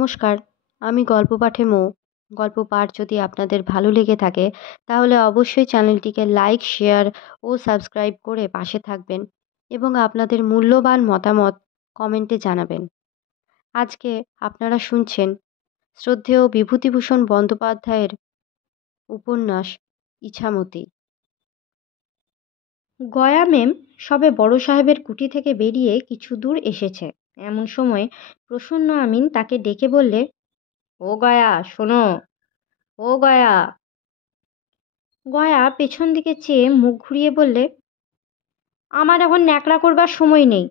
নমস্কার, আমি গল্প পাঠে মৌ। গল্প পাঠ যদি আপনাদের ভালো লেগে থাকে তাহলে অবশ্যই চ্যানেলটিকে লাইক, শেয়ার ও সাবস্ক্রাইব করে পাশে থাকবেন এবং আপনাদের মূল্যবান মতামত কমেন্টে জানাবেন। আজকে আপনারা শুনছেন শ্রদ্ধেয় বিভূতিভূষণ বন্দ্যোপাধ্যায়ের উপন্যাস ইছামতী। গয়া মেম সবে বড় সাহেবের কুঠি থেকে বেরিয়ে কিছু দূর এসেছে। এমন সময় প্রসন্ন আমিন তাকে ডেকে বললে, ও গয়া, শোনো। ও গয়া। গয়া পেছন দিকে চেয়ে মুখ ঘুরিয়ে বললে, আমার এখন ন্যাকড়া করবার সময় নেই।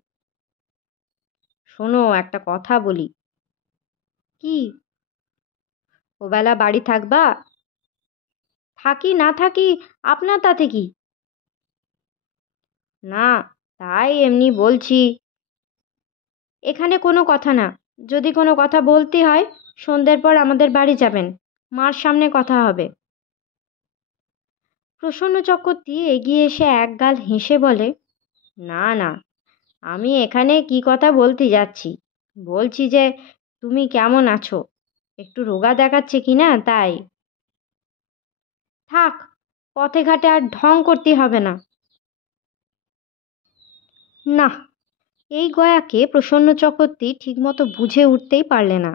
শোনো, একটা কথা বলি। কি? ওবেলা বাড়ি থাকবা? থাকি না থাকি আপনার তাতে কি? না, তাই এমনি বলছি। এখানে কোনো কথা না। যদি কোনো কথা বলতে হয় সন্ধ্যের পর আমাদের বাড়ি যাবেন, মার সামনে কথা হবে। প্রসন্ন চক্রবর্তী এগিয়ে এসে একগাল হেসে বলে, না না, আমি এখানে কি কথা বলতে যাচ্ছি। বলছি যে তুমি কেমন আছো, একটু রোগা দেখাচ্ছে কি না তাই। থাক, পথে ঘাটে আর ঢং করতে হবে না। না, এই গয়াকে প্রসন্ন চক্রবর্তী ঠিকমতো বুঝে উঠতেই পারলে না।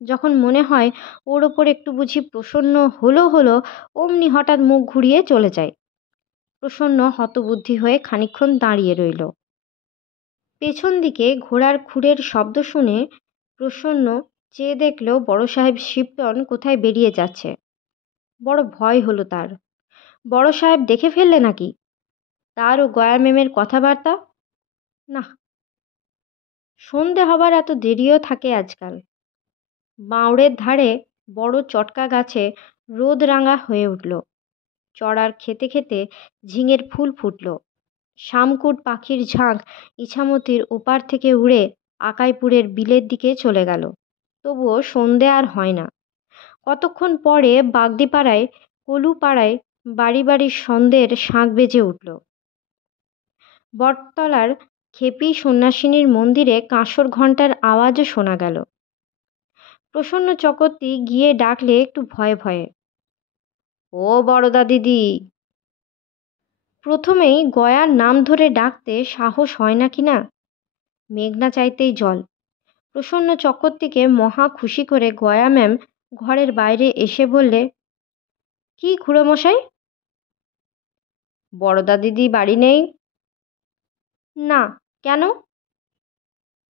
যখন মনে হয় ওর ওপর একটু বুঝি প্রসন্ন হলো অমনি হঠাৎ মুখ ঘুরিয়ে চলে যায়। প্রসন্ন হতবুদ্ধি হয়ে খানিকক্ষণ দাঁড়িয়ে রইল। পেছন দিকে ঘোড়ার খুরের শব্দ শুনে প্রসন্ন চেয়ে দেখল বড় সাহেব শিবটন কোথায় বেরিয়ে যাচ্ছে। বড় ভয় হলো তার। বড় সাহেব দেখে ফেললে নাকি? তার ও গয়া মেমের কথাবার্তা? না, সন্ধে হবার এত দেরিও থাকে আজকাল। বাঁওড়ের ধারে বড় চটকা গাছে রোদ রাঙা হয়ে উঠল। চড়ার খেতে খেতে ঝিঙের ফুল ফুটল। শামকুট পাখির ঝাঁক ইছামতির ওপার থেকে উড়ে আকাইপুরের বিলের দিকে চলে গেল। তবুও সন্ধে আর হয় না। কতক্ষণ পরে বাগদিপাড়ায়, কলুপাড়ায় বাড়ি বাড়ি সন্ধ্যের শাঁখ বেজে উঠল। বটতলার খেপি সন্ন্যাসিনীর মন্দিরে কাঁসর ঘণ্টার আওয়াজও শোনা গেল। প্রসন্ন চক্রবর্তী গিয়ে ডাকলে একটু ভয়ে ভয়ে, ও বড়দা দিদি। প্রথমেই গয়ার নাম ধরে ডাকতে সাহস হয় না কি না। মেঘনা চাইতেই জল। প্রসন্ন চক্রবর্তীকে মহা খুশি করে গয়া ম্যাম ঘরের বাইরে এসে বললে, কি খুড়োমশাই? বড়দা দিদি বাড়ি নেই। না, কেন?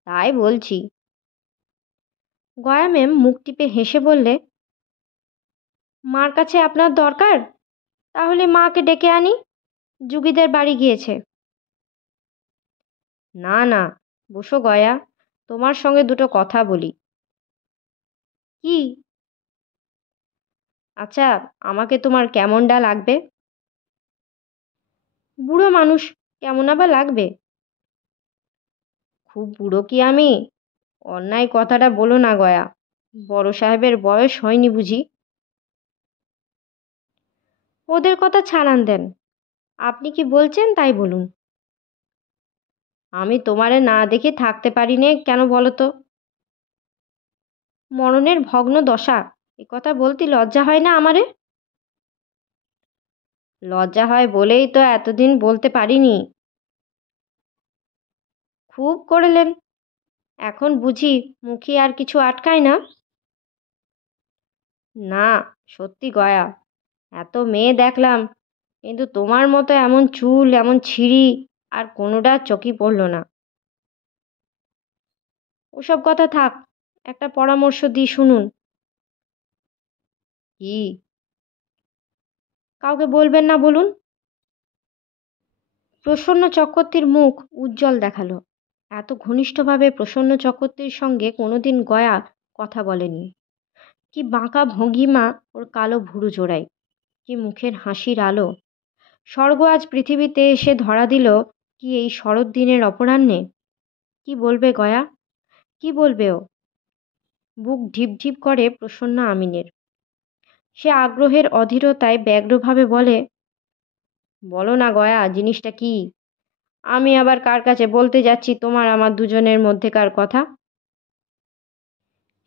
তাই বলছি। গয়া ম্যাম মুখ টিপে হেসে বললে, মার কাছে আপনার দরকার? তাহলে মাকে ডেকে আনি, যুগীদের বাড়ি গিয়েছে। না না, বসো গয়া, তোমার সঙ্গে দুটো কথা বলি। কি? আচ্ছা, আমাকে তোমার কেমনটা লাগবে? বুড়ো মানুষ, কেমন আবার লাগবে? খুব বুড়ো কি আমি? অন্যায় কথাটা বলো না গয়া। বড় সাহেবের বয়স হয়নি বুঝি? ওদের কথা ছাড়ান দেন। আপনি কি বলছেন তাই বলুন। আমি তোমারে না দেখে থাকতে পারি নে কেন বলো তো? মরণের ভগ্ন দশা, এ কথা বলতে লজ্জা হয় না আমারে? লজ্জা হয় বলেই তো এতদিন বলতে পারিনি। খুব করলেন। এখন বুঝি মুখে আর কিছু আটকায় না? না, সত্যি গয়া, এত মেয়ে দেখলাম, কিন্তু তোমার মতো এমন চুল, এমন ছিঁড়ি আর কোনোটা চোখে পড়ল না। ওসব কথা থাক, একটা পরামর্শ দিই শুনুন। কি? কাউকে বলবেন না বলুন। প্রসন্ন চক্রবর্তীর মুখ উজ্জ্বল দেখালো। এত ঘনিষ্ঠভাবে প্রসন্ন চক্রবর্তীর সঙ্গে কোনোদিন গয়া কথা বলেনি। কি বাঁকা ভঙ্গিমা ওর কালো ভুরু জোড়ায়, কি মুখের হাসির আলো! স্বর্গ আজ পৃথিবীতে এসে ধরা দিল কি এই শরৎ দিনের অপরাহ্নে! কি বলবে গয়া? কি বলবে ও? বুক ঢিপ ঢিপ করে প্রসন্ন আমিনের। সে আগ্রহের অধীরতায় ব্যগ্রভাবে বলে, বলো না গয়া, জিনিসটা কি? আমি আবার কার কাছে বলতে যাচ্ছি তোমার আমার দুজনের মধ্যেকার কথা?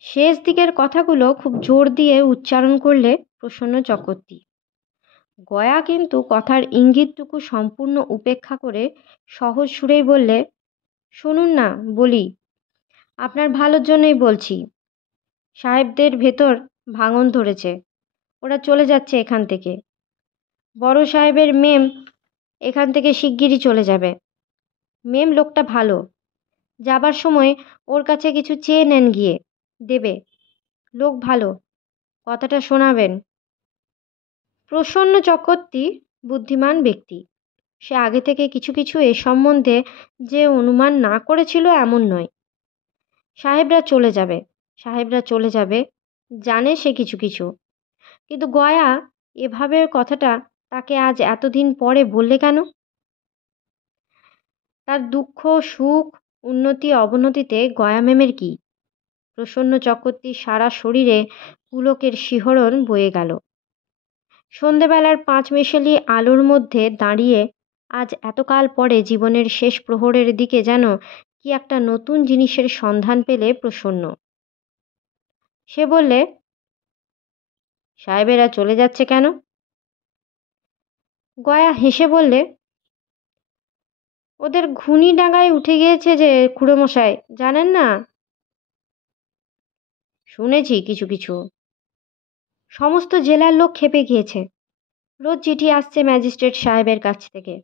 শেষ দিকের কথাগুলো খুব জোর দিয়ে উচ্চারণ করলে প্রসন্ন চক্রবর্তী। গয়া কিন্তু কথার ইঙ্গিতটুকু সম্পূর্ণ উপেক্ষা করে সহজ সুরেই বললে, শুনুন না বলি, আপনার ভালোর জন্যই বলছি। সাহেবদের ভেতর ভাঙন ধরেছে, ওরা চলে যাচ্ছে এখান থেকে। বড় সাহেবের মেম এখান থেকে শিগগিরই চলে যাবে। মেম লোকটা ভালো, যাবার সময় ওর কাছে কিছু চেয়ে নেন, গিয়ে দেবে। লোক ভালো, কথাটা শোনাবেন। প্রসন্ন চক্রবর্তী বুদ্ধিমান ব্যক্তি। সে আগে থেকে কিছু কিছু এ সম্বন্ধে যে অনুমান না করেছিল এমন নয়। সাহেবরা চলে যাবে, সাহেবরা চলে যাবে, জানে সে কিছু কিছু। কিন্তু গয়া এভাবে কথাটা তাকে আজ এতদিন পরে বললে কেন? তার দুঃখ সুখ উন্নতি অবনতিতে গয়া ম্যামের কী? প্রসন্ন চক্রবর্তীর সারা শরীরে পুলকের শিহরণ বয়ে গেল। সন্ধেবেলার পাঁচমেশালি আলোর মধ্যে দাঁড়িয়ে আজ এতকাল পরে জীবনের শেষ প্রহরের দিকে যেন কি একটা নতুন জিনিসের সন্ধান পেলে প্রসন্ন। সে বললে, সাহেবেরা চলে যাচ্ছে কেন? গয়া হেসে বললে, ওদের ঘুনি ডাঙায় উঠে গিয়েছে যে খুড়োমশাই, জানেন না? শুনেছি কিছু কিছু। সমস্ত জেলার লোক ক্ষেপে গিয়েছে। রোজ চিঠি আসছে ম্যাজিস্ট্রেট সাহেবের কাছ থেকে,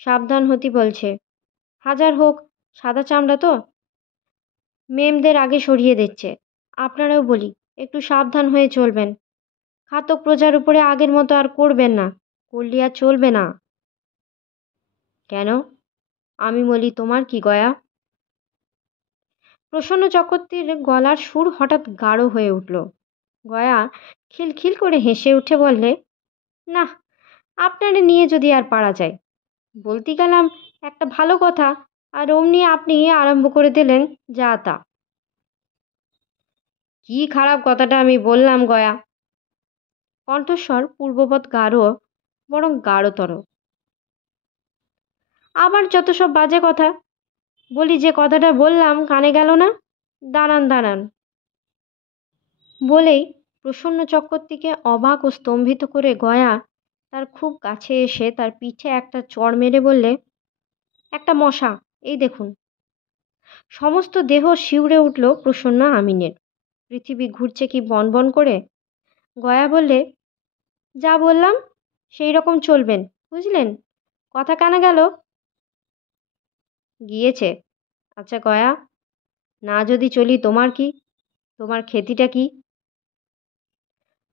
সাবধান হতে বলছে। হাজার হোক, সাদা চামড়া তো, মেমদের আগে সরিয়ে দিচ্ছে। আপনারাও বলি, একটু সাবধান হয়ে চলবেন। ঘাতক প্রজার উপরে আগের মতো আর করবেন না, করলে আর চলবে না। কেন? আমি বলি তোমার কি গয়া? প্রসন্ন চক্রবর্তীর গলার সুর হঠাৎ গাঢ় হয়ে উঠল। গয়া খিলখিল করে হেসে উঠে বললে, না, আপনারে নিয়ে যদি আর পারা যায়। বলতে গেলাম একটা ভালো কথা, আর অমনি আপনি আরম্ভ করে দিলেন যা তা। কি খারাপ কথাটা আমি বললাম গয়া? কণ্ঠস্বর পূর্ববৎ গাঢ়, বরং গাঢ়তর। আবার যত সব বাজে কথা। বলি, যে কথাটা বললাম কানে গেল না? দাঁড়ান দাঁড়ান। বলেই প্রসন্ন চক্রবর্তীকে অবাক ও স্তম্ভিত করে গয়া তার খুব কাছে এসে তার পিঠে একটা চড় মেরে বললে, একটা মশা, এই দেখুন। সমস্ত দেহ শিউরে উঠল প্রসন্ন আমিনের। পৃথিবী ঘুরছে কি বনবন করে। গয়া বললে, যা বললাম সেই রকম চলবেন, বুঝলেন? কথা কানে গেল? গিয়েছে। আচ্ছা গয়া, না যদি চলি তোমার কি? তোমার খ্যাতিটা কি?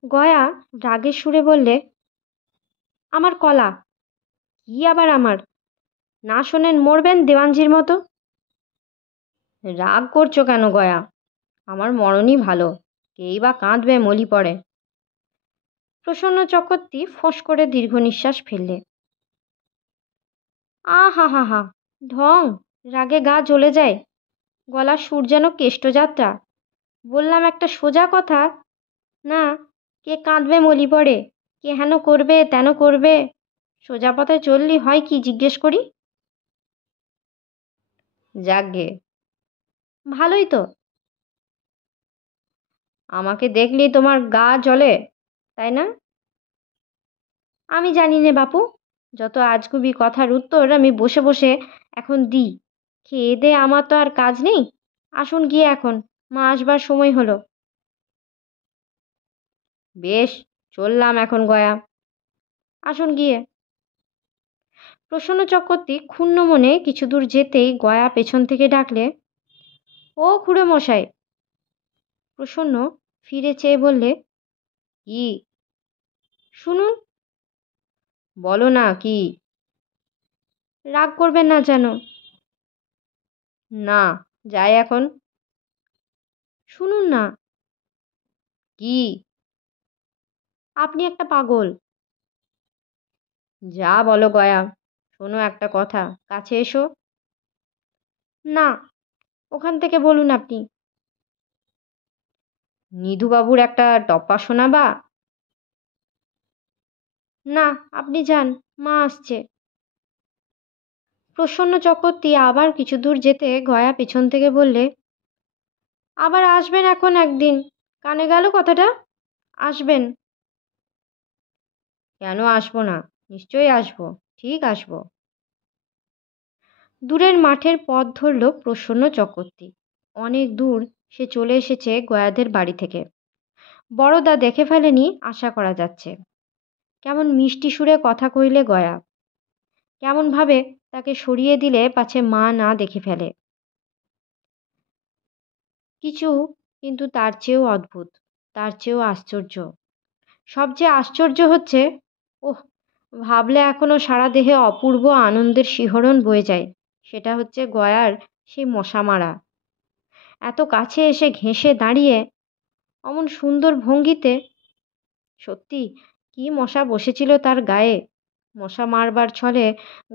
গয়া রাগের সুরে বললে, আমার কলা। কি আবার আমার? না শোনেন মরবেন দেওয়ানজির মতো। রাগ করছো কেন গয়া? আমার মরণই ভালো, কেই বা কাঁদবে মলি পড়ে। প্রসন্ন চক্রবর্তী ফোঁস করে দীর্ঘ নিঃশ্বাস ফেললে। আ হা হা হা, ঢং! রাগে গা জ্বলে যায়, গলার সুর যেন কেষ্টযাত্রা। বললাম একটা সোজা কথা, না কে কাঁদবে মলি পড়ে, কে হেন করবে তেন করবে। সোজা পথে চললি হয় কি জিজ্ঞেস করি? যাকগে, ভালোই তো। আমাকে দেখলেই তোমার গা জ্বলে, তাই না? আমি জানি নে বাপু, যত আজগুবি কথার উত্তর আমি বসে বসে এখন দিই। খেয়ে দে, আমার তো আর কাজ নেই। আসুন গিয়ে এখন, মা আসবার সময় হলো। বেশ, চললাম এখন গয়া। আসুন গিয়ে। প্রসন্ন চক্রবর্তী ক্ষুণ্ণ মনে কিছু দূর যেতেই গয়া পেছন থেকে ডাকলে, ও খুড়ো মশাই। প্রসন্ন ফিরে চেয়ে বললে, কি? শুনুন। বলো না কি? রাগ করবেন না যেন। না, যাই এখন। শুনুন না। কি? আপনি একটা পাগল। যা বলো গয়া, শোনো একটা কথা, কাছে এসো। না, ওখান থেকে বলুন আপনি। নিধুবাবুর একটা টপ্পা শোনাবা? না, আপনি যান, মা আসছে। প্রসন্ন চক্রবর্তী আবার কিছু দূর যেতে গয়া পেছন থেকে বললে, আবার আসবেন এখন একদিন। কানে গেল কথাটা? আসবেন। কেন আসবো না? নিশ্চয়ই আসবো। ঠিক আসবো। দূরের মাঠের পথ ধরল প্রসন্ন চক্রবর্তী। অনেক দূর সে চলে এসেছে গয়াদের বাড়ি থেকে। বড়দা দেখে ফেলেনি আশা করা যাচ্ছে। কেমন মিষ্টি সুরে কথা কইলে গয়া, কেমনভাবে তাকে সরিয়ে দিলে পাছে মা না দেখে ফেলে। কিছু কিন্তু তার চেয়েও অদ্ভুত, তার চেয়েও আশ্চর্য। সবচেয়ে আশ্চর্য হচ্ছে, ওহ, ভাবলে এখনো সারা দেহে অপূর্ব আনন্দের শিহরণ বয়ে যায়। সেটা হচ্ছে গয়ার সেই মশা মারা। এত কাছে এসে ঘেঁষে দাঁড়িয়ে অমন সুন্দর ভঙ্গিতে, সত্যি কি মশা বসেছিল তার গায়ে! মশা মারবার ছলে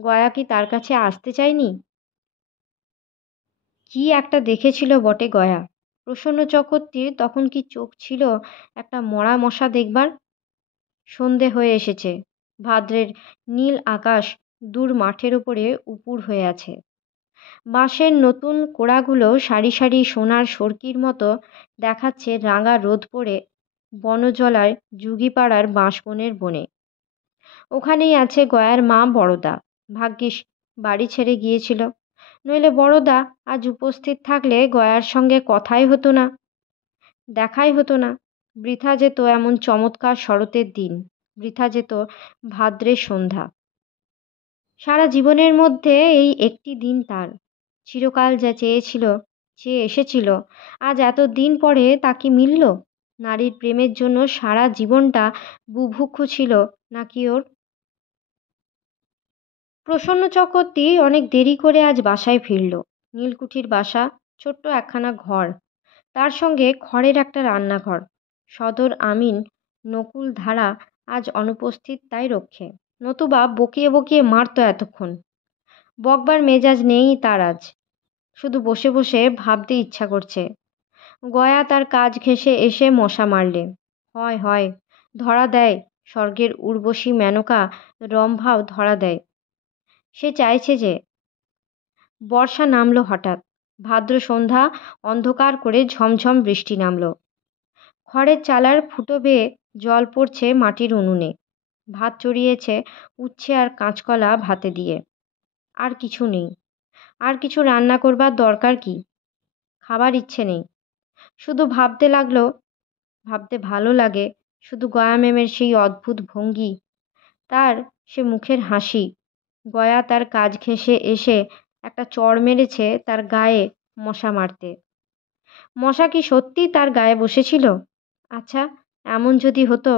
গয়া কি তার কাছে আসতে চায়নি? কি একটা দেখেছিল বটে গয়া। প্রসন্ন চক্রবর্তীর তখন কি চোখ ছিল একটা মরা মশা দেখবার? সন্ধে হয়ে এসেছে। ভাদ্রের নীল আকাশ দূর মাঠের ওপরে উপুড় হয়ে আছে। বাঁশের নতুন কোড়াগুলো সারি সারি সোনার সরকির মতো দেখাচ্ছে রাঙা রোদ পড়ে বনজলার যুগিপাড়ার বাঁশবনের বনে। ওখানেই আছে গয়ার মা বড়দা। ভাগ্যিস বাড়ি ছেড়ে গিয়েছিল, নইলে বড়দা আজ উপস্থিত থাকলে গয়ার সঙ্গে কথাই হতো না, দেখাই হতো না। বৃথা যেত এমন চমৎকার শরতের দিন, বৃথা যেত ভাদ্রের সন্ধ্যা। সারা জীবনের মধ্যে এই একটি দিন তার। চিরকাল যা চেয়েছিল, চেয়ে এসেছিল, আজ এত দিন পরে তা কি মিলল? নারীর প্রেমের জন্য সারা জীবনটা বুভুক্ষ ছিল নাকি ওর? প্রসন্ন চক্রবর্তী অনেক দেরি করে আজ বাসায় ফিরল। নীলকুঠির বাসা, ছোট্ট একখানা ঘর, তার সঙ্গে খড়ের একটা রান্নাঘর। সদর আমিন নকুল ধারা আজ অনুপস্থিত তাই রক্ষে, নতুবা বকিয়ে বকিয়ে মারত এতক্ষণ। বকবার মেজাজ নেই তার আজ, শুধু বসে বসে ভাবতে ইচ্ছা করছে। গয়া তার কাজ ঘেঁষে এসে মশা মারলে হয় হয়, ধরা দেয়, স্বর্গের উর্বশী মেনকা রম্ভাও ধরা দেয়। সে চাইছে যে। বর্ষা নামলো হঠাৎ। ভাদ্র সন্ধ্যা অন্ধকার করে ঝমঝম বৃষ্টি নামলো। খড়ের চালার ফুটো বেয়ে জল পড়ছে মাটির উনুনে। ভাত চড়িয়েছে উচ্ছে আর কাঁচকলা ভাতে দিয়ে। আর কিছু নেই। আর কিছু রান্না করবার দরকার কি? খাবার ইচ্ছে নেই। শুধু ভাবতে লাগলো, ভাবতে ভালো লাগে শুধু গয়া ম্যামের সেই অদ্ভুত ভঙ্গি, তার সে মুখের হাসি। গয়া তার কাজ ঘেঁষে এসে একটা চড় মেরেছে তার গায়ে মশা মারতে। মশা কি সত্যি তার গায়ে বসেছিল? আচ্ছা, এমন যদি হতো।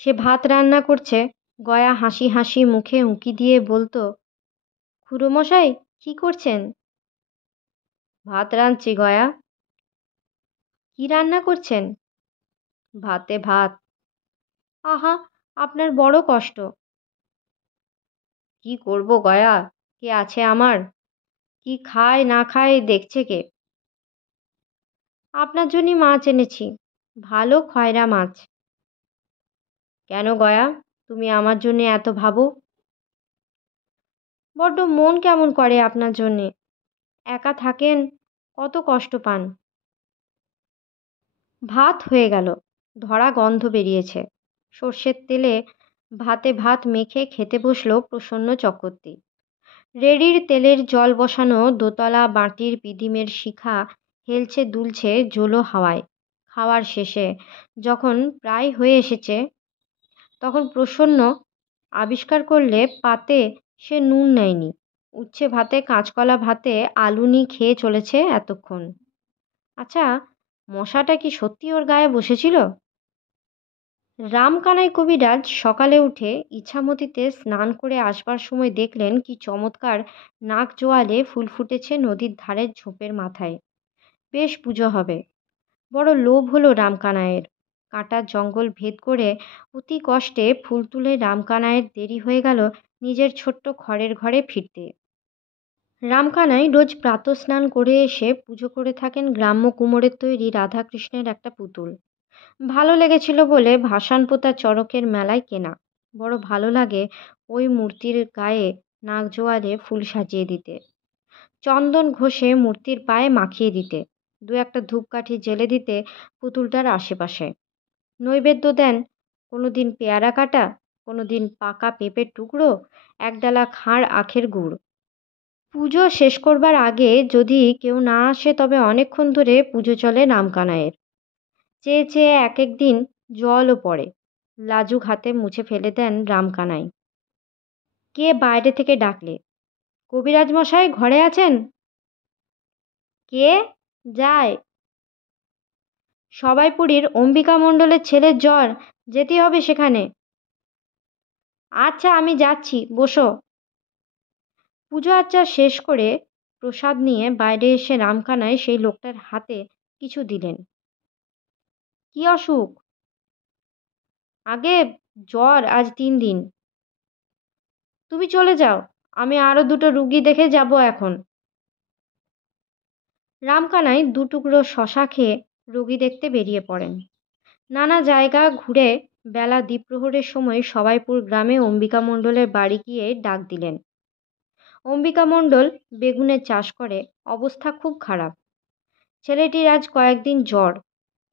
সে ভাত রান্না করছে, গয়া হাসি হাসি মুখে উঁকি দিয়ে বলতো, খুড়োমশাই কি করছেন? ভাত রাঁধছি গয়া। কি রান্না করছেন? ভাতে ভাত। আহা, আপনার বড় কষ্ট। কি করব গয়া, কে আছে আমার? কি খায় না খায় দেখছে কে? আপনার জন্যই মাছ এনেছি, ভালো খয়রা মাছ। কেন গয়া, তুমি আমার জন্যে এত ভাবো? বড্ড মন কেমন করে আপনার জন্যে। একা থাকেন, কত কষ্ট পান। ভাত হয়ে গেল, ধরা গন্ধ বেরিয়েছে। সর্ষের তেলে ভাতে ভাত মেখে খেতে বসলো প্রসন্ন চক্রবর্তী। রেড়ির তেলের জল বসানো দোতলা বাটির পিদিমের শিখা হেলছে দুলছে জোলো হাওয়ায়। খাওয়ার শেষে যখন প্রায় হয়ে এসেছে, তখন প্রসন্ন আবিষ্কার করলে পাতে সে নুন নেয়নি। উচ্ছে ভাতে কাঁচকলা ভাতে আলু নি খেয়ে চলেছে এতক্ষণ। আচ্ছা, মশাটা কি সত্যি ওর গায়ে বসেছিল? রামকানাই কবিরাজ সকালে উঠে ইছামতিতে স্নান করে আসবার সময় দেখলেন কি চমৎকার নাক জোয়ালে ফুল ফুটেছে নদীর ধারের ঝোপের মাথায়। বেশ পুজো হবে। বড় লোভ হলো রামকানাইয়ের। কাঁটার জঙ্গল ভেদ করে অতি কষ্টে ফুল তুলে রামকানাইয়ের দেরি হয়ে গেল নিজের ছোট্ট খড়ের ঘরে ফিরতে। রামকানাই রোজ প্রাতঃস্নান করে এসে পুজো করে থাকেন গ্রাম্য কুমোরের তৈরি রাধাকৃষ্ণের একটা পুতুল। ভালো লেগেছিল বলে ভাসান পোতা চড়কের মেলায় কেনা। বড় ভালো লাগে ওই মূর্তির গায়ে নাক জোয়ালে ফুল সাজিয়ে দিতে, চন্দন ঘষে মূর্তির পায়ে মাখিয়ে দিতে। দু একটা ধূপকাঠি জ্বেলে দিতে পুতুলটার আশেপাশে। নৈবেদ্য দেন কোনো দিন পেয়ারা কাটা, কোনো দিন পাকা পেঁপের টুকরো, একডালা খাঁড় আখের গুড়। পুজো শেষ করবার আগে যদি কেউ না আসে তবে অনেকক্ষণ ধরে পুজো চলে রামকানাইয়ের। চেয়ে চেয়ে এক এক দিন জলও পড়ে। লাজুক হাতে মুছে ফেলে দেন রামকানাই। কে বাইরে থেকে ডাকলে, কবিরাজ মশাই ঘরে আছেন? কে? যায়। সবাইপুরীর অম্বিকা মণ্ডলের ছেলের জ্বর, যেতে হবে সেখানে। আচ্ছা আমি যাচ্ছি, বসো। পুজো আচ্চা শেষ করে প্রসাদ নিয়ে বাইরে এসে রামকানাই সেই লোকটার হাতে কিছু দিলেন। কি অসুখ? আগে জ্বর, আজ 3 দিন। তুমি চলে যাও, আমি আরও দুটো রুগী দেখে যাব এখন। রামকানাই 2 টুকরো শশা খেয়ে রোগী দেখতে বেরিয়ে পড়েন। নানা জায়গা ঘুরে বেলা দ্বিপ্রহরের সময় সবাইপুর গ্রামে অম্বিকা মণ্ডলের বাড়ি গিয়ে ডাক দিলেন। অম্বিকা মণ্ডল বেগুনের চাষ করে, অবস্থা খুব খারাপ। ছেলেটির আজ কয়েকদিন জ্বর,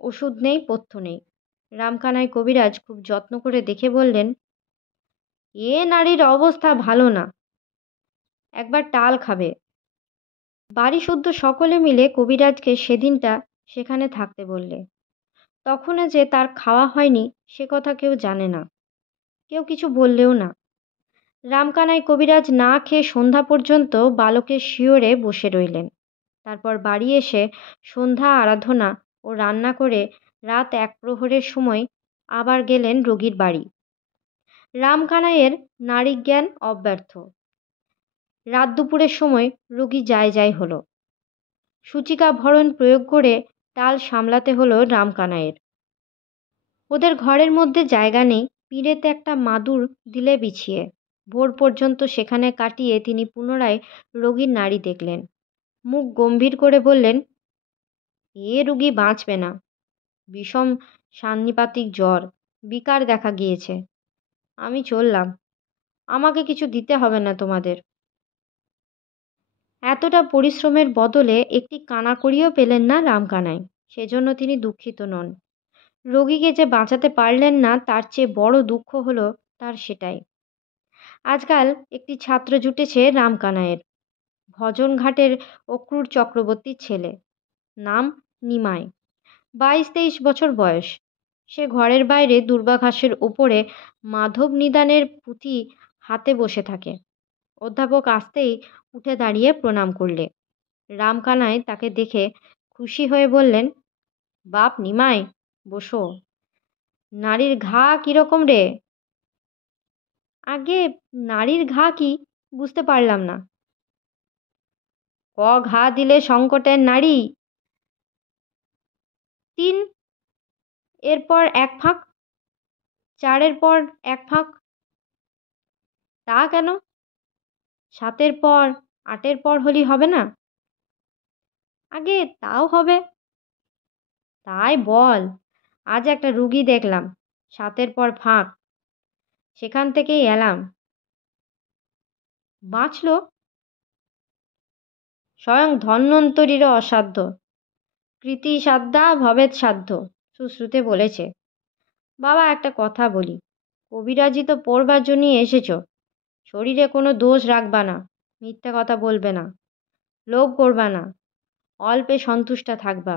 ওষুধ নেই, পথ্য নেই। রামকানাই কবিরাজ খুব যত্ন করে দেখে বললেন, এ নারীর অবস্থা ভালো না, একবার টাল খাবে। বাড়ি শুদ্ধ সকলে মিলে কবিরাজকে সেদিনটা সেখানে থাকতে বললে। তখনও যে তার খাওয়া হয়নি সে কথা কেউ জানে না, কেউ কিছু বললেও না। রামকানাই কবিরাজ না খেয়ে সন্ধ্যা পর্যন্ত বালকের শিয়রে বসে রইলেন। তারপর বাড়ি এসে সন্ধ্যা আরাধনা ও রান্না করে রাত 1 প্রহরের সময় আবার গেলেন রোগীর বাড়ি। রামকানাইয়ের নাড়িজ্ঞান অব্যর্থ। রাত দুপুরের সময় রোগী যায় হলো। সূচিকা ভরণ প্রয়োগ করে টাল সামলাতে হলো রামকানাইয়ের। ওদের ঘরের মধ্যে জায়গা নেই, পিঁড়েতে একটা মাদুর দিলে বিছিয়ে। ভোর পর্যন্ত সেখানে কাটিয়ে তিনি পুনরায় রোগীর নাড়ি দেখলেন। মুখ গম্ভীর করে বললেন, এ রুগী বাঁচবে না, বিষম সান্নিপাতিক জ্বর, বিকার দেখা গিয়েছে। আমি চললাম, আমাকে কিছু দিতে হবে না তোমাদের। এতটা পরিশ্রমের বদলে একটি কানাকড়িও পেলেন না রামকানাই, সেজন্য তিনি দুঃখিত নন। রোগীকে যে বাঁচাতে পারলেন না তার চেয়ে বড় দুঃখ হলো তার সেটাই। আজকাল একটি ছাত্র জুটেছে রামকানাইয়ের, ভজনঘাটের অক্রূর চক্রবর্তীর ছেলে। নাম নিমাই। 22-23 বছর বয়স। সে ঘরের বাইরে দুর্বাঘাসের ওপরে মাধব নিদানের পুঁথি হাতে বসে থাকে। অধ্যাপক আসতেই উঠে দাঁড়িয়ে প্রণাম করলে। রামকানাই তাকে দেখে খুশি হয়ে বললেন, বাপ নিমাই, বসো। নারীর ঘা কিরকম রে? আগে নারীর ঘা কি বুঝতে পারলাম না। ক ঘা দিলে সংকটের নারী? 3, এরপর 1 ফাঁক, 4-এর পর 1 ফাঁক। তা কেন? 7-এর পর 8-এর পর হলি হবে না? আগে তাও হবে। তাই বল, আজ একটা রুগী দেখলাম, 7-এর পর ফাঁক, সেখান থেকেই এলাম। বাঁচল? স্বয়ং ধন্বন্তরীরও অসাধ্য, কৃতি সাধ্যা ভবেৎ সাধ্য, সুশ্রুতে বলেছে। বাবা একটা কথা বলি, কবিরাজি তো পড়বার জন্যই এসেছ, শরীরে কোনো দোষ রাখবা না, মিথ্যা কথা বলবে না, লোভ করবা না, অল্পে সন্তুষ্টা থাকবা,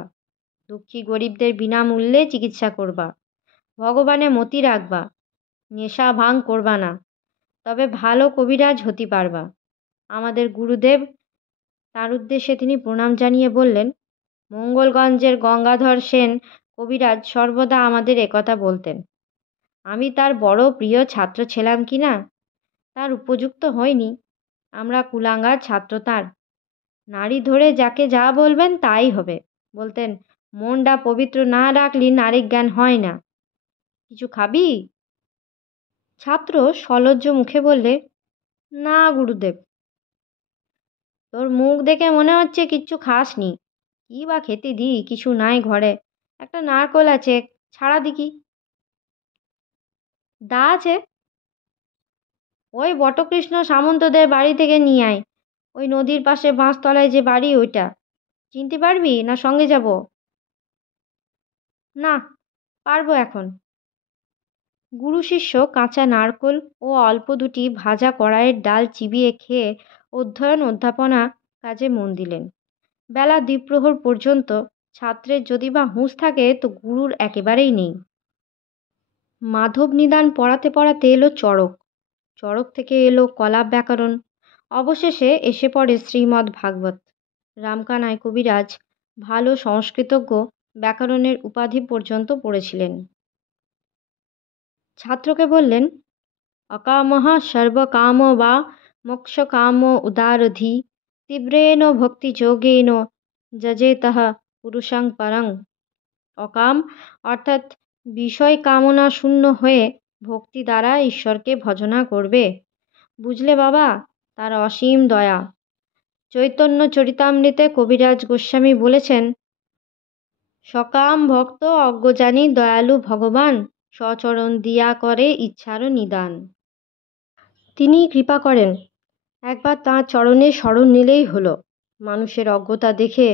দুঃখী গরিবদের বিনামূল্যে চিকিৎসা করবা, ভগবানে মতি রাখবা, নেশা ভাঙ করবা না, তবে ভালো কবিরাজ হতে পারবা। আমাদের গুরুদেব, তার উদ্দেশ্যে তিনি প্রণাম জানিয়ে বললেন, মঙ্গলগঞ্জের গঙ্গাধর সেন কবিরাজ সর্বদা আমাদের একথা বলতেন। আমি তার বড় প্রিয় ছাত্র ছিলাম কি না, তার উপযুক্ত হয়নি, আমরা কুলাঙ্গার ছাত্র তার। নারী ধরে যাকে যা বলবেন তাই হবে। বলতেন, মনটা পবিত্র না রাখলি নারী জ্ঞান হয় না। কিছু খাবি? ছাত্র সলজ্জ মুখে বললে, না গুরুদেব। তোর মুখ দেখে মনে হচ্ছে কিচ্ছু খাসনি। কী বা খেতে দিই, কিছু নাই ঘরে। একটা নারকোল আছে, ছাড়া দিকি। দা আছে? ওই বটকৃষ্ণ সামন্তদের বাড়ি থেকে নিয়ে আয়, ওই নদীর পাশে বাঁশতলায় যে বাড়ি ওইটা। চিনতে পারবি না সঙ্গে যাব? না, পারবো এখন। গুরু শিষ্য কাঁচা নারকোল ও অল্প দুটি ভাজা কড়াইয়ের ডাল চিবিয়ে খেয়ে অধ্যয়ন অধ্যাপনা কাজে মন দিলেন। বেলা দ্বিপ্রহর পর্যন্ত ছাত্রের যদি বা হুঁশ থাকে তো গুরুর একেবারেই নেই। মাধব নিদান পড়াতে পড়াতে এলো চড়ক, চড়ক থেকে এলো কলাপ ব্যাকরণ, অবশেষে এসে পড়ে শ্রীমদ্ ভাগবত। রামকানাই কবিরাজ ভালো সংস্কৃতজ্ঞ, ব্যাকরণের উপাধি পর্যন্ত পড়েছিলেন। ছাত্রকে বললেন, অকামः সর্বকাম বা মোক্ষকাম উদারধি তীব্রেণ ভক্তিযোগেন যজেতঃ পুরুষং পরং। অকাম অর্থাৎ বিষয় কামনা শূন্য হয়ে ভক্তি দ্বারা ঈশ্বরকে ভজনা করবে। বুঝলে বাবা, তার অসীম দয়া। চৈতন্য চরিতামৃতে কবিরাজ গোস্বামী বলেছেন, সকাম ভক্ত অজ্ঞজানী দয়ালু ভগবান সচরণ দিয়া করে ইচ্ছার নিদান। তিনি কৃপা করেন, একবার তাঁর চরণে শরণ নিলেই হলো। মানুষের অজ্ঞতা দেখে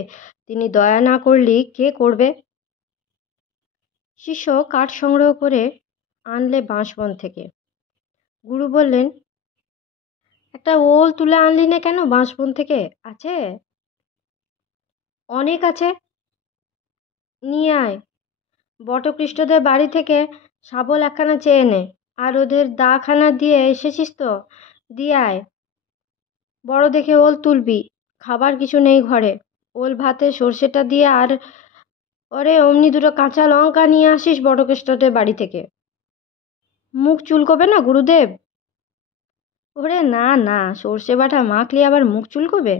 তিনি দয়া না করলে কে করবে? শিষ্য কাঠ সংগ্রহ করে আনলে বাঁশবন থেকে। গুরু বললেন, একটা ওল তুলে আনলি না কেন বাঁশবন থেকে? আছে? অনেক আছে, নিয়ে আয়। বটকৃষ্টদের বাড়ি থেকে শাবল একখানা চেয়ে নে, আর ওদের দাখানা দিয়ে এসেছিস তো, দিয়ে আয়। বড় দেখে ওল তুলবি, খাবার কিছু নেই ঘরে। ওল ভাতে সর্ষেটা দিয়ে আর ওরে অমনি দুটো কাঁচা লঙ্কা নিয়ে আসিস বটকৃষ্টদের বাড়ি থেকে। মুখ চুলকোবে না গুরুদেব? ওরে না না, সর্ষে বাটা মাখলে আবার মুখ চুলকোবে?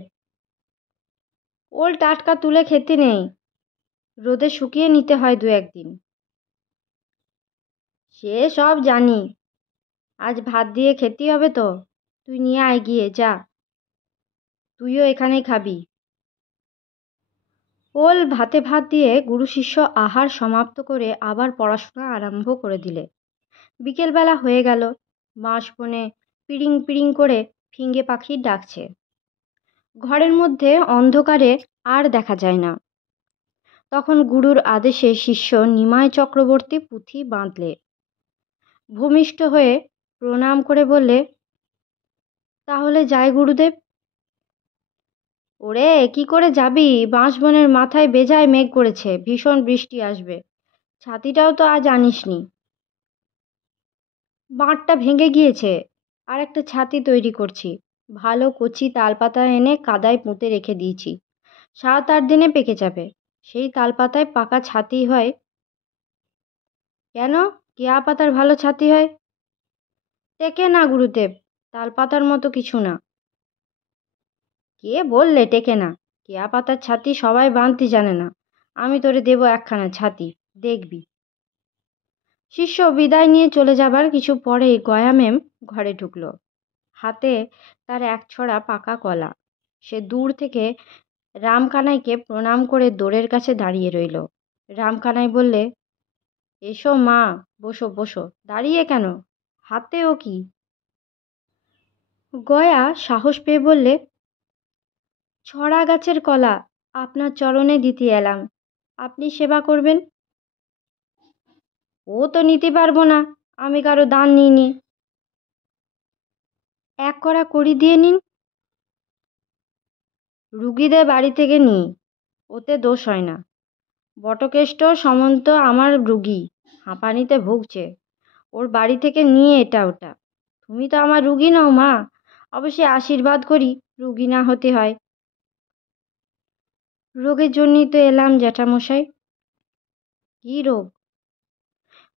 ওল টাটকা তুলে খেতে নেই, রোদে শুকিয়ে নিতে হয় দু একদিন। সে সব জানি, আজ ভাত দিয়ে খেতেই হবে তো। তুই নিয়ে আয় গিয়ে, যা। তুইও এখানেই খাবি। ওল ভাতে ভাত দিয়ে গুরু শিষ্য আহার সমাপ্ত করে আবার পড়াশোনা আরম্ভ করে দিলে। বিকেলবেলা হয়ে গেল, বাঁশবনে পিড়িং পিড়িং করে ফিঙে পাখি ডাকছে। ঘরের মধ্যে অন্ধকারে আর দেখা যায় না। তখন গুরুর আদেশে শিষ্য নিমাই চক্রবর্তী পুঁথি বাঁধলে। ভূমিষ্ঠ হয়ে প্রণাম করে বললে, তাহলে যাই গুরুদেব। ওরে কি করে যাবি? বাঁশবনের মাথায় বেজায় মেঘ করেছে, ভীষণ বৃষ্টি আসবে। ছাতিটাও তো আজ আনিসনি। বাঁটটা ভেঙে গিয়েছে, আর একটা ছাতি তৈরি করছি। ভালো কচি তালপাতা এনে কাদায় পুঁতে রেখে দিয়েছি, 7-8 দিনে পেকে যাবে। সেই তালপাতায় পাকা ছাতি হয়। কেন, কেয়া পাতার ভালো ছাতি হয়? টেকে না গুরুদেব, তালপাতার মতো কিছু না। কে বললে টেকে না? কেয়া পাতার ছাতি সবাই বাঁধতে জানে না। আমি তোরে দেবো একখানা ছাতি, দেখবি। শিষ্য বিদায় নিয়ে চলে যাবার কিছু পরেই গয়া ম্যাম ঘরে ঢুকলো। হাতে তার এক ছড়া পাকা কলা। সে দূর থেকে রামকানাইকে প্রণাম করে দোরের কাছে দাঁড়িয়ে রইল। রামকানাই বললে, এসো মা, বসো বসো। দাঁড়িয়ে কেন, হাতেও কি? গয়া সাহস পেয়ে বললে, ছড়া গাছের কলা আপনার চরণে দিতে এলাম, আপনি সেবা করবেন। ও তো নিতে পারবো না, আমি কারো দান নিইনি। এক কড়া কড়ি দিয়ে নিন। রুগীদের বাড়ি থেকে নিই, ওতে দোষ হয় না। বটকেষ্ট সমন্ত আমার রুগী, হাঁপানিতে ভুগছে। ওর বাড়ি থেকে নিয়ে এটা ওটা। তুমি তো আমার রুগী নও মা, অবশ্যই আশীর্বাদ করি রুগী না হতে হয়। রোগের জন্যই তো এলাম জ্যাঠামশাই। কী রোগ?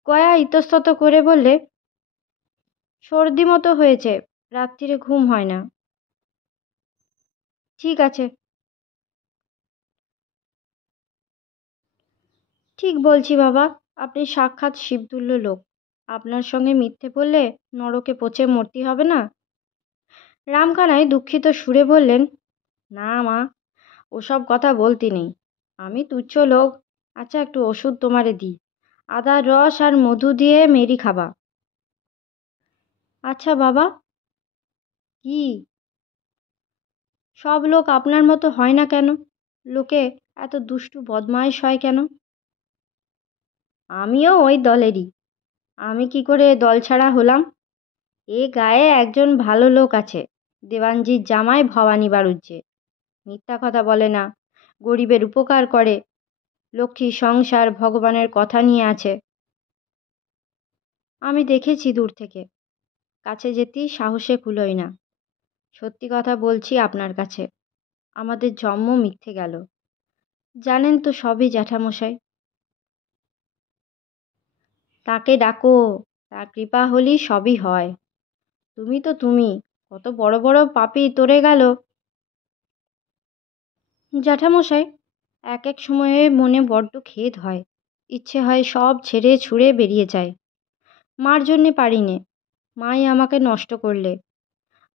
গয়া ইতস্তত করে বললে, সর্দি মতো হয়েছে, রাত্রিরে ঘুম হয় না। ঠিক আছে, ঠিক বলছি বাবা, আপনি সাক্ষাৎ শিবতুল্য লোক। আপনার সঙ্গে মিথ্যে বললে নরকে পচে মরতে হবে না। রামকানাই দুঃখিত সুরে বললেন, না মা, ওসব কথা বলতে নেই। আমি তুচ্ছ লোক। আচ্ছা, একটু ওষুধ তোমারে দিই, আদার রস আর মধু দিয়ে মেরি খাবা। আচ্ছা বাবা। কি? সব লোক আপনার মতো হয় না কেন? লোকে এত দুষ্টু বদমাইশ হয় কেন? আমিও ওই দলেরই। আমি কি করে দল ছাড়া হলাম? এ গায়ে একজন ভালো লোক আছে, দেওয়ানজির জামাই ভবানী বাড়ুজ্যে। মিথ্যা কথা বলে না, গরিবের উপকার করে, লক্ষ্মী সংসার ভগবানের কথা নিয়ে আছে। আমি দেখেছি দূর থেকে, কাছে যেতেই সাহসে কুলোয় না। সত্যি কথা বলছি আপনার কাছে, আমাদের জন্ম মিথ্যে গেল। জানেন তো সবই জ্যাঠামশাই। তাকে ডাকো, তার কৃপা হলেই সবই হয়। তুমি তো তুমি, কত বড় বড় পাপী তরে গেল। জ্যাঠামশাই, এক এক সময়ে মনে বড্ড খেদ হয়, ইচ্ছে হয় সব ছেড়ে ছুঁড়ে বেরিয়ে যায়। মার জন্যে পারি নে, মাই আমাকে নষ্ট করলে।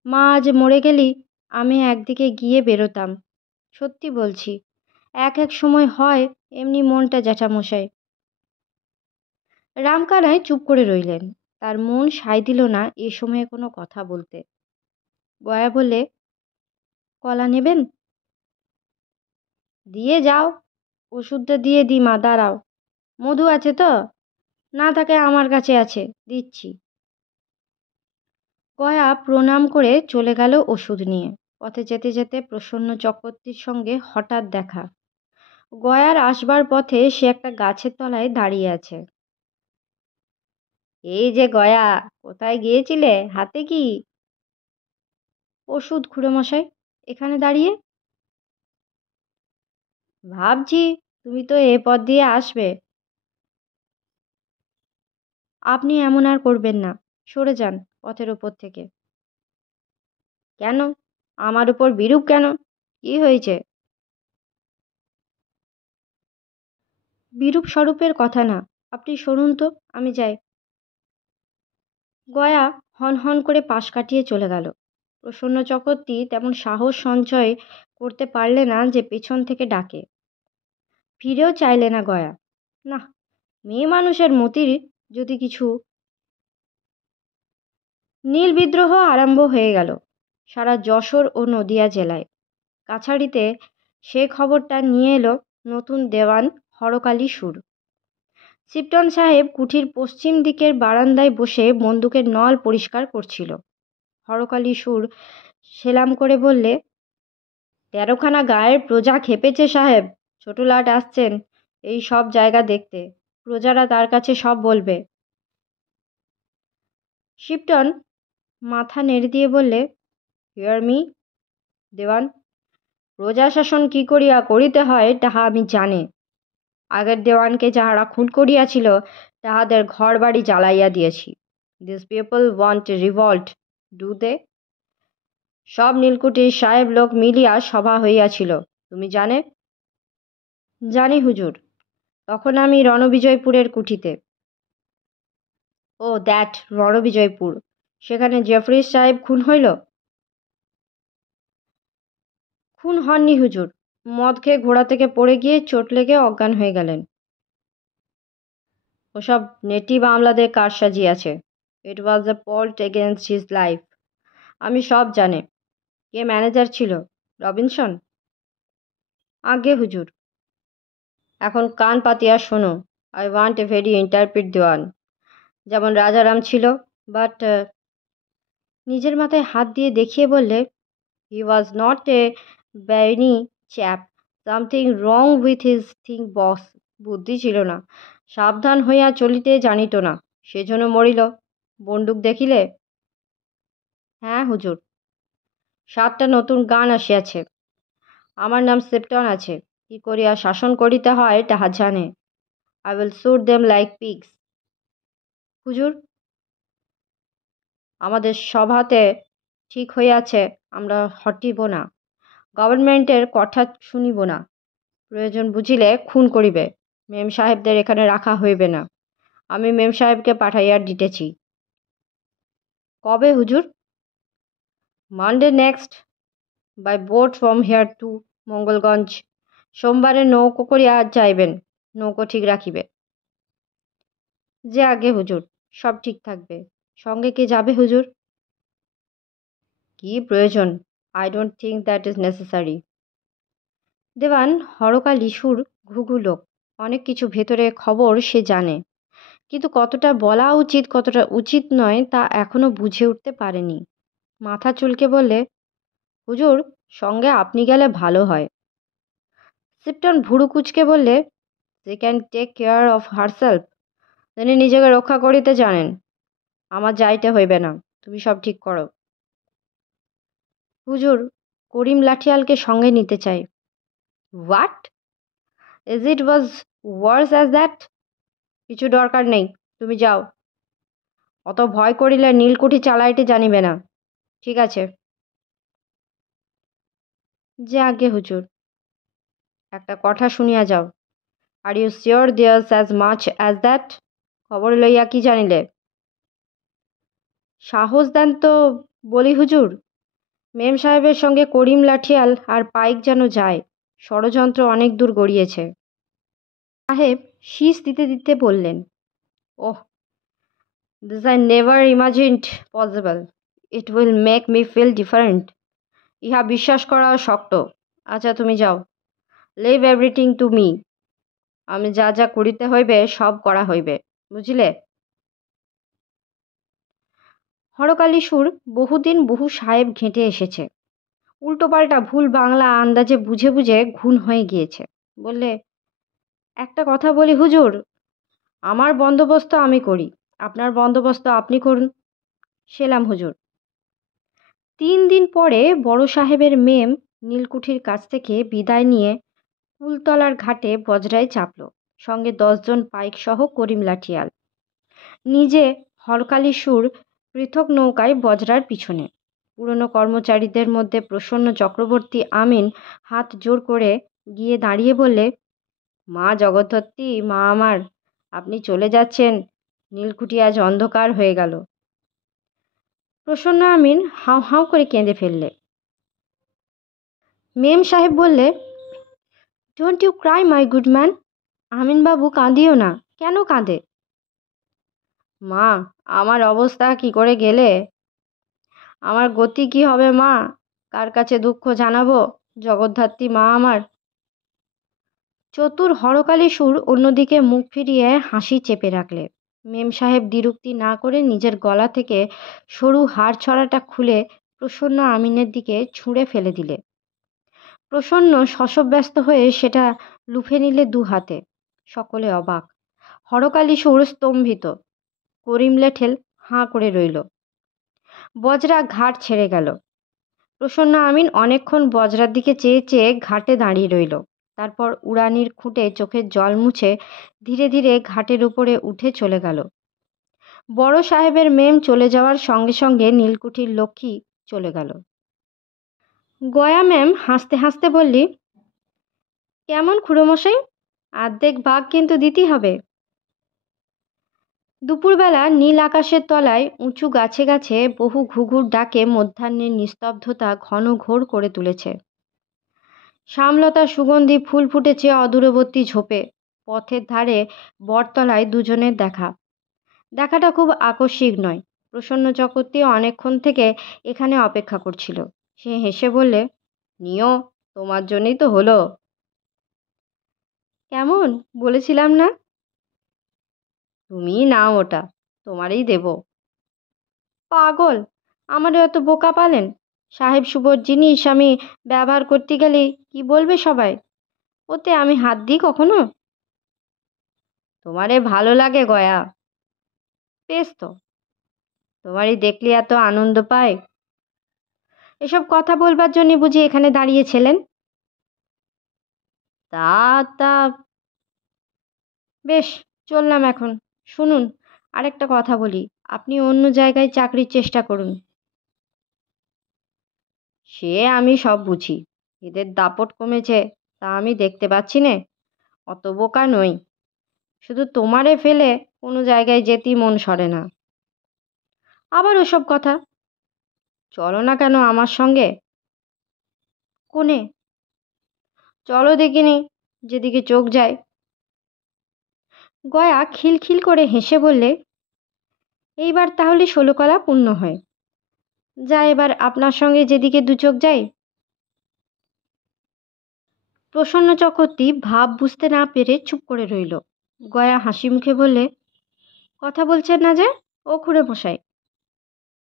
মা আজ মরে গেলি আমি একদিকে গিয়ে বেরোতাম। সত্যি বলছি, এক এক সময় হয় এমনি মনটা জ্যাঠামশাই। রামকানাই চুপ করে রইলেন। তার মন সায় দিল না এ সময়ে কোনো কথা বলতে। গয়া বলে, কলা নেবেন? দিয়ে যাও। ওষুধটা দিয়ে দি মা, দাঁড়াও। মধু আছে তো? না থাকে আমার কাছে আছে, দিচ্ছি। গয়া প্রণাম করে চলে গেল ওষুধ নিয়ে। পথে যেতে যেতে প্রসন্ন চক্রবর্তীর সঙ্গে হঠাৎ দেখা। গয়ার আসবার পথে সে একটা গাছের তলায় দাঁড়িয়ে আছে। এই যে গয়া, কোথায় গিয়েছিলে? হাতে কি? ওষুধ খুড়োমশাই। এখানে দাঁড়িয়ে ভাবছি তুমি তো এ পথ দিয়ে আসবে। আপনি এমন আর করবেন না, সরে যান পথের ওপর থেকে। কেন? আমার উপর বিরূপ কেন? কি হয়েছে? বিরূপ স্বরূপের কথা না, আপনি সরুন তো, আমি যাই। গয়া হন হন করে পাশ কাটিয়ে চলে গেল। প্রসন্ন চক্রবর্তী তেমন সাহস সঞ্চয় করতে পারলে না যে পেছন থেকে ডাকে। ফিরেও চাইলে না গয়া। না, মেয়ে মানুষের মতির যদি কিছু। নীল বিদ্রোহ আরম্ভ হয়ে গেল সারা যশোর ও নদিয়া জেলায়। কাছাড়িতে সে খবরটা নিয়ে এলো নতুন দেওয়ান হরকালী সুর। শিপটন সাহেব কুঠির পশ্চিম দিকের বারান্দায় বসে বন্দুকের নল পরিষ্কার করছিল। হরকালী সুর সেলাম করে বললে, 13খানা গায়ের প্রজা খেপেছে সাহেব। ছোট লাট আসছেন এই সব জায়গা দেখতে, প্রজারা তার কাছে সব বলবে। শিপটন মাথা নেড়ে দিয়ে বললে, হিয়ার মি দেওয়ান, প্রজাশাসন কি করিয়া করিতে হয় তাহা আমি জানি। আগের দেওয়ানকে যাহারা খুন করিয়াছিল তাহাদের ঘর বাড়ি জ্বালাইয়া দিয়েছি। This people want revolt, do they? সব নীলকুঠির সাহেব লোক মিলিয়া সভা হইয়াছিল, তুমি জানে? জানি হুজুর, তখন আমি রণবিজয়পুরের কুঠিতে। ও দ্যাট, রণবিজয়পুর, সেখানে জেফরিস সাহেব খুন হইল? খুন হননি হুজুর, মদ খেয়ে ঘোড়া থেকে পড়ে গিয়ে চোট লেগে অজ্ঞান হয়ে গেলেন। ওসব নেটিভ আমলাদের কারসাজি আছে। It was a plot against his life. আমি সব জানে। কে ম্যানেজার ছিল? রবিনসন? আগে হুজুর। এখন কান পাতিয়া শোনো। I want a very interpret dewan, যেমন রাজারাম ছিল, বাট নিজের মাথায় হাত দিয়ে দেখিয়ে বললে, he was not a bonny chap, something wrong with his thing boss. বুদ্ধি ছিল না, সাবধান হইয়া চলিতে জানিত না, সেজন্য মরিল। বন্দুক দেখিলে? হ্যাঁ হুজুর। 7টা নতুন গান আসিয়াছে। আমার নাম সেপ্টন আছে, কি করিয়া শাসন করিতে হয় তাহা জানে। I will shoot them like pigs. হুজুর, আমাদের সভাতে ঠিক হইয়াছে আমরা হটিব না, গভর্নমেন্টের কথা শুনিব না। প্রয়োজন বুঝিলে খুন করিবে। মেম সাহেবদের এখানে রাখা হইবে না। আমি মেম সাহেবকে পাঠাইয়া দিতেছি। কবে হুজুর? Monday next, by boat from here to Mangalganj. সোমবারে নৌকো করিয়া যাইবেন, নৌকো ঠিক রাখিবে। যে আগে হুজুর, সব ঠিক থাকবে। সঙ্গে কে যাবে হুজুর? কি প্রয়োজন? I don't think that is necessary. দেওয়ান হরকালিসুর ঘুঘু লোক, অনেক কিছু ভেতরে খবর সে জানে, কিন্তু কতটা বলা উচিত কতটা উচিত নয় তা এখনো বুঝে উঠতে পারেনি। মাথা চুলকে বললে, হুজুর, সঙ্গে আপনি গেলে ভালো হয়। সিপটন ভুরু কুচকে বললে, she can take care of herself. তিনি নিজেকে রক্ষা করিতে জানেন, আমার যাইতে হইবে না, তুমি সব ঠিক করো। হুজুর, করিম লাঠিয়ালকে সঙ্গে নিতে চাই। What? Is it was worse as that? কিছু দরকার নেই, তুমি যাও। অত ভয় করিলে নীলকুঠি চালাইতে জানিবে না। ঠিক আছে। যে আজ্ঞে হুজুর। একটা কথা শুনিয়া যাও। Are you sure there's as much as that? খবর লইয়া কি জানিলে? সাহস দেন তো বলি হুজুর। মেম সাহেবের সঙ্গে করিম লাঠিয়াল আর পাইক যেন যায়, ষড়যন্ত্র অনেক দূর গড়িয়েছে। সাহেব শীষ দিতে দিতে বললেন, oh, this I never imagined possible. It will make me feel different. ইহা বিশ্বাস করাও শক্ত। আচ্ছা, তুমি যাও। Leave everything to me. আমি যা যা করিতে হইবে সব করা হইবে, বুঝিলে? হরকালীসুর বহুদিন বহু সাহেব ঘেঁটে এসেছে, উল্টোপাল্টা ভুল বাংলা আন্দাজে বুঝে বুঝে ঘুণ হয়ে গিয়েছে। বললে, একটা কথা বলি হুজুর, আমার বন্দোবস্ত আমি করি, আপনার বন্দোবস্ত আপনি করুন। সেলাম হুজুর। 3 দিন পরে বড় সাহেবের মেম নীলকুঠির কাছ থেকে বিদায় নিয়ে কুলতলার ঘাটে বজরায় চাপল, সঙ্গে 10 জন পাইক সহ করিম লাঠিয়াল। নিজে হরকালীসুর পৃথক নৌকায় বজরার পিছনে। পুরনো কর্মচারীদের মধ্যে প্রসন্ন চক্রবর্তী আমিন হাত জোর করে গিয়ে দাঁড়িয়ে বললে, মা জগদ্ধত্রী, মা আমার, আপনি চলে যাচ্ছেন, নীলকুঠি আজ অন্ধকার হয়ে গেল। প্রসন্ন আমিন হাউ হাউ করে কেঁদে ফেললে। মেম সাহেব বললে, don't you cry my good man. আমিনবাবু কাঁদিও না। কেন কাঁদে? মা, আমার অবস্থা কি করে গেলে, আমার গতি কি হবে মা, কার কাছে দুঃখ জানাবো জগদ্ধাত্রী মা আমার। চতুর হরকালীসুর অন্যদিকে মুখ ফিরিয়ে হাসি চেপে রাখলে। মেম সাহেব দ্বিরুক্তি না করে নিজের গলা থেকে সরু হাড় ছড়াটা খুলে প্রসন্ন আমিনের দিকে ছুঁড়ে ফেলে দিলে। প্রসন্ন শশব্যস্ত হয়ে সেটা লুফে নিলে 2 হাতে। সকলে অবাক। হরকালীসুর স্তম্ভিত। করিম লেঠেল হাঁ করে রইল। বজরা ঘাট ছেড়ে গেল। প্রসন্ন আমিন অনেকক্ষণ বজরার দিকে চেয়ে চেয়ে ঘাটে দাঁড়িয়ে রইল। তারপর উড়ানির খুঁটে চোখের জল মুছে ধীরে ধীরে ঘাটের উপরে উঠে চলে গেল। বড় সাহেবের মেম চলে যাওয়ার সঙ্গে সঙ্গে নীলকুঠির লক্ষ্মী চলে গেল। গয়া ম্যাম হাসতে হাসতে বললি, কেমন খুড়োমশাই, অর্ধেক ভাগ কিন্তু দিতেই হবে। দুপুরবেলা নীল আকাশের তলায় উঁচু গাছে গাছে বহু ঘুঘুর ডাকে মধ্যাহ্নের নিস্তব্ধতা ঘন ঘোর করে তুলেছে। শ্যামলতার সুগন্ধি ফুল ফুটেছে অদূরবর্তী ঝোপে। পথের ধারে বটতলায় দুজনের দেখা। দেখাটা খুব আকস্মিক নয়। প্রসন্ন চক্রবর্তী অনেকক্ষণ থেকে এখানে অপেক্ষা করছিল। সে হেসে বললে, নিও, তোমার জন্যই তো হলো। কেমন বলেছিলাম না? তুমিই নাও ওটা, তোমারই দেব। পাগল, আমারও এত বোকা পালেন? সাহেব শুভর জিনিস আমি ব্যবহার করতে গেলে কি বলবে সবাই? ওতে আমি হাত দিই কখনো? তোমারে ভালো লাগে গয়া? বেশ তো, তোমারই দেখলে এত আনন্দ পায়। এসব কথা বলবার জন্য বুঝি এখানে দাঁড়িয়েছিলেন? তা তা বেশ, চললাম এখন। শুনুন, আরেকটা কথা বলি, আপনি অন্য জায়গায় চাকরির চেষ্টা করুন। সে আমি সব বুঝি, এদের দাপট কমেছে তা আমি দেখতে পাচ্ছি নে, অত বোকা নই। শুধু তোমারে ফেলে কোনো জায়গায় যেতেই মন সরে না। আবার ওসব কথা। চলো না কেন আমার সঙ্গে? কোনে? চলো দেখিনি, যেদিকে চোখ যায়। গয়া খিলখিল করে হেসে বললে, এইবার তাহলে 16 কলা পূর্ণ হয়। যা এবার আপনার সঙ্গে যেদিকে 2 চোখ যায়। প্রসন্ন চক্রবর্তী ভাব বুঝতে না পেরে চুপ করে রইল। গয়া হাসি মুখে বললে, কথা বলছেন না যে? ও খুড়ে মশাই।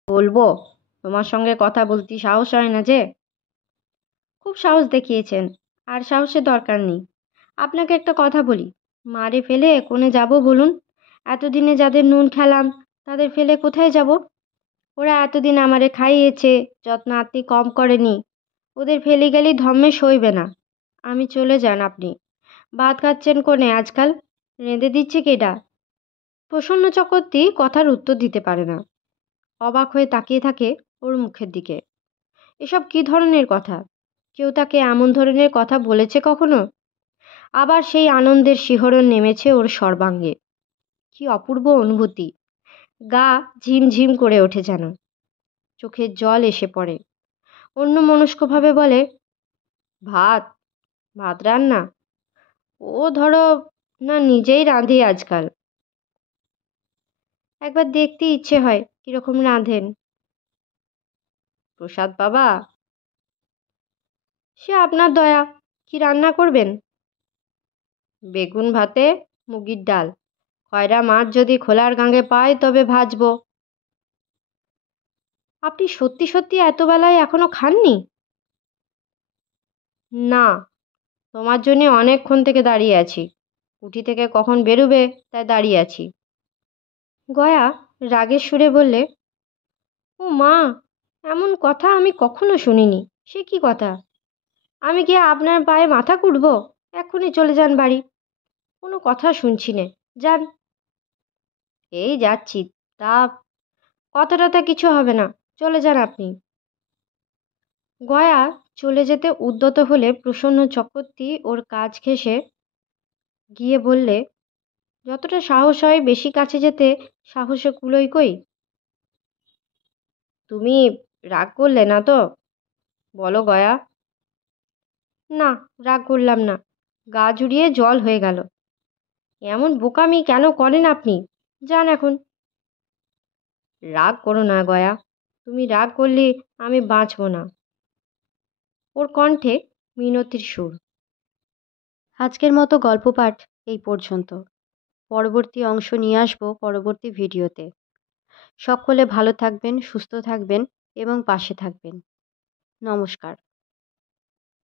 বলবো? তোমার সঙ্গে কথা বলতে সাহস হয় না যে? খুব সাহস দেখিয়েছেন, আর সাহসের দরকার নেই। আপনাকে একটা কথা বলি, মারে ফেলে কোণে যাব বলুন? এতদিনে যাদের নুন খেলাম তাদের ফেলে কোথায় যাব? ওরা এতদিন আমারে খাইয়েছে, যত্ন আত্মি কম করেনি। ওদের ফেলে গেলেই ধম্মে সইবে না। আমি চলে যান আপনি। ভাত খাচ্ছেন কোনে আজকাল? রেঁধে দিচ্ছে কেডা? প্রসন্ন চক্রবর্তী কথার উত্তর দিতে পারে না, অবাক হয়ে তাকিয়ে থাকে ওর মুখের দিকে। এসব কি ধরনের কথা? কেউ তাকে এমন ধরনের কথা বলেছে কখনো? আবার সেই আনন্দের শিহরণ নেমেছে ওর সর্বাঙ্গে। কি অপূর্ব অনুভূতি! গা ঝিমঝিম করে ওঠে যেন, চোখের জল এসে পড়ে। অন্যমনস্কভাবে বলে, ভাত? ভাত রান্না? ও ধরো না নিজেই রাঁধে আজকাল। একবার দেখতে ইচ্ছে হয় কিরকম রাঁধেন। প্রসাদ বাবা? সে আপনার দয়া। কি রান্না করবেন? বেগুন ভাতে মুগির ডাল, খয়রা মাছ যদি খোলার গাঙে পাই তবে ভাজবো। আপনি সত্যি সত্যি এত বেলায় এখনো খাননি? না, তোমার জন্যে অনেকক্ষণ থেকে দাঁড়িয়ে আছি। উঠি থেকে কখন বেরোবে তাই দাঁড়িয়ে আছি। গয়া রাগের সুরে বললে, ও মা, এমন কথা আমি কখনো শুনিনি। সে কি কথা? আমি কি আপনার পায়ে মাথা কুটব? এক্ষুনি চলে যান বাড়ি। কোনো কথা শুনছি নে, যান। এই যাচ্ছি। তা কথা টথা কিছু হবে না, চলে যান আপনি। গয়া চলে যেতে উদ্যত হলে প্রসন্ন চক্রবর্তী ওর কাজ ঘেঁষে গিয়ে বললে, যতটা সাহস হয় বেশি কাছে যেতে সাহসে কুলোই কই? তুমি রাগ করলে না তো? বলো গয়া। না, রাগ করলাম না। গা জুড়িয়ে জল হয়ে গেল। এমন বোকামি কেন করেন আপনি? যান এখন। রাগ করো না গয়া, তুমি রাগ করলে আমি বাঁচব না। ওর কণ্ঠে মিনতির সুর। আজকের মতো গল্প পাঠ এই পর্যন্ত। পরবর্তী অংশ নিয়ে আসবো পরবর্তী ভিডিওতে। সকলে ভালো থাকবেন, সুস্থ থাকবেন এবং পাশে থাকবেন। নমস্কার।